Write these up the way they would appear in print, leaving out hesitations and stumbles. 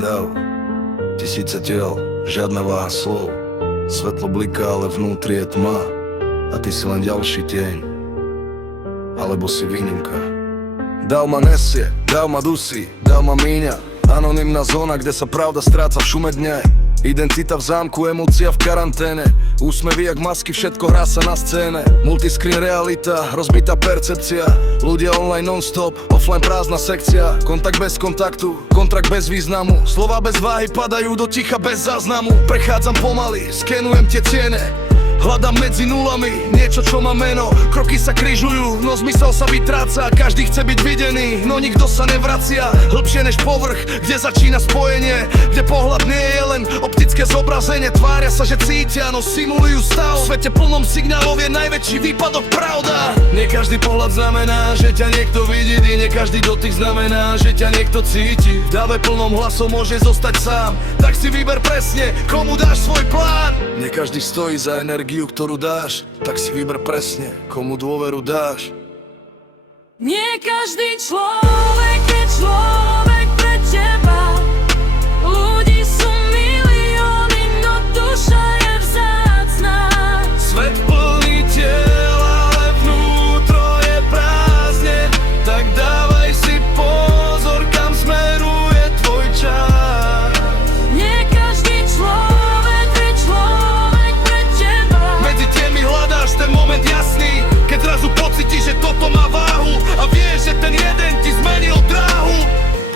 Dav, tisíce tiel, žiadna váha slov. Svetlo bliká, ale vnútri je tma. A ty si len ďalší tieň, alebo si výnimka. Dav ma nesie, dav ma dusí, dav ma míňa. Anonymná zóna, kde sa pravda stráca v šume dňa. Identita v zámku, emócia v karanténe. Úsmevy jak masky, všetko hrá sa na scéne. Multiscreen realita, rozbitá percepcia. Ľudia online non-stop, offline prázdna sekcia. Kontakt bez kontaktu, kontrakt bez významu. Slova bez váhy padajú do ticha bez záznamu. Prechádzam pomaly, skenujem tie tiene. Hľadám medzi nulami, niečo čo má meno. Kroky sa križujú, no zmysel sa vytráca. Každý chce byť videný, no nikto sa nevracia. Hlbšie než povrch, kde začína spojenie. Kde pohľad nie je len optické zobrazenie. Tvária sa, že cítia, no simulujú stav. V svete plnom signálov je najväčší výpadok pravda. Nie každý pohľad znamená, že ťa niekto vidí. Nie každý dotyk znamená, že ťa niekto cíti. V dáve plnom hlasov môže zostať sám. Tak si vyber presne, komu dáš svoj plán. Nie každý stojí za energiu, ktorú dáš. Tak si vyber presne, komu dôveru dáš. Nie každý človek je človek pre teba. Ľudí sú milióny, no duša je vzácna. Svet plný tiel, ale vnútro je prázdne. Tak dávaj si pozor, kam smeruje tvoj čas. Nie každý človek je človek pre teba. Medzi temi hľadáš ten moment jasný, keď zrazu pocítiš, že toto má váhu. A vieš, že ten jeden ti zmenil dráhu.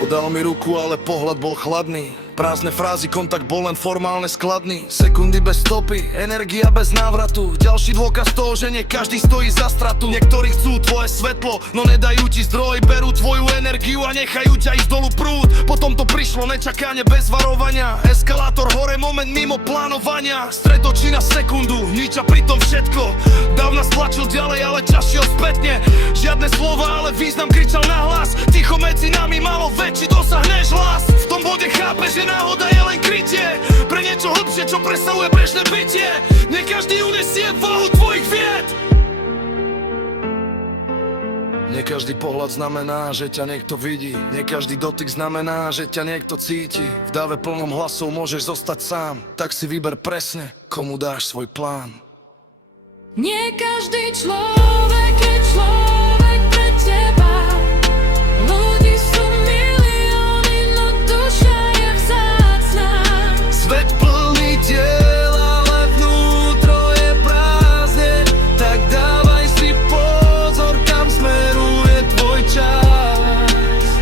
Podal mi ruku, ale pohľad bol chladný. Prázdne frázy, kontakt bol len formálne skladný. Sekundy bez stopy, energia bez návratu. Ďalší dôkaz toho, že nie každý stojí za stratu. Niektorí chcú tvoje svetlo, no nedajú ti zdroj. Berú tvoju energiu a nechajú ťa ísť dolu prúd. Potom to prišlo nečakane bez varovania. Eskalátor hore, moment mimo plánovania. Stred očí na sekundu, nič a pritom všetko. Dav nás tlačil ďalej, ale čas šiel spätne. Žiadne slova, ale význam kričal nahlas. Ticho medzi nami malo väčší, dosahneš hlas. V tom bode chápeš, že náhoda je len krytie pre niečo hlbšie, čo presahuje bežné bytie. Nie každý unesie váhu tvojich vied. Nie každý pohľad znamená, že ťa niekto vidí. Nie každý dotyk znamená, že ťa niekto cíti. V dáve plnom hlasov môžeš zostať sám. Tak si vyber presne, komu dáš svoj plán. Nie každý človek je človek pre teba. Ľudí sú milióny, no duša je vzácna. Svet plný tiel, ale vnútro je prázdne. Tak dávaj si pozor, kam smeruje tvoj čas.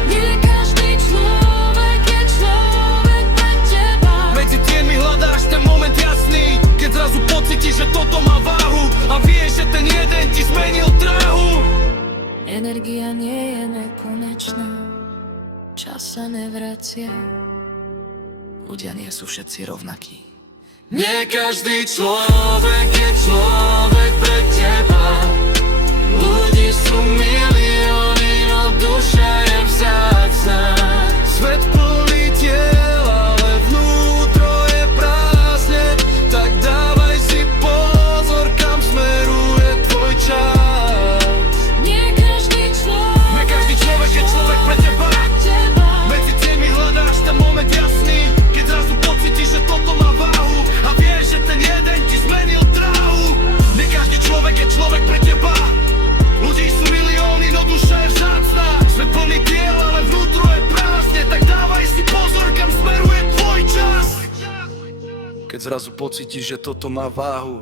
Nie každý človek je človek pre teba. Medzi tieňmi hľadáš ten moment jasný, keď zrazu pocítiš, že toto má váhu. A vieš, že ten jeden ti zmenil dráhu. Energia nie je nekonečná, čas sa nevracia. Ľudia nie sú všetci rovnakí. Nie každý človek je človek pre teba. Ľudí sú milióny, no duša je vzácna. Svet plný tiel, ale vnútro je prázdne. Tak dávaj si pozor, kam smeruje tvoj čas. Nie každý človek je človek pre teba. Medzi tými hľadáš ten moment jasný, keď zrazu pocítiš, že toto má váhu. A vieš, že ten jeden ti zmenil dráhu. Nie každý človek je človek pre teba. Ľudí sú milióny, no duša je vzácna. Svet plný tiel, ale vnútro je prázdne. Tak dávaj si pozor, kam smeruje tvoj čas. Keď zrazu pocítiš, že toto má váhu.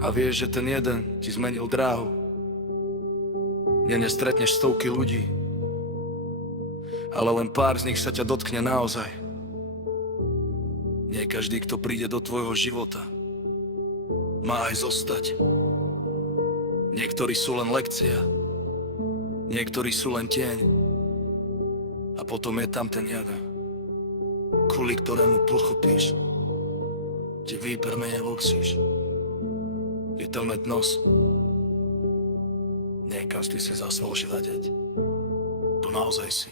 A vieš, že ten jeden ti zmenil dráhu. Nestretneš stovky ľudí, ale len pár z nich sa ťa dotkne naozaj. Nie každý, kto príde do tvojho života, má aj zostať. Niektorí sú len lekcia, niektorí sú len tieň. A potom je tam ten jeden, kvôli ktorému pochopíš, že výpermeně voxíš. Je to met nos. Nie každý si zaslouží vedieť. To naozaj si.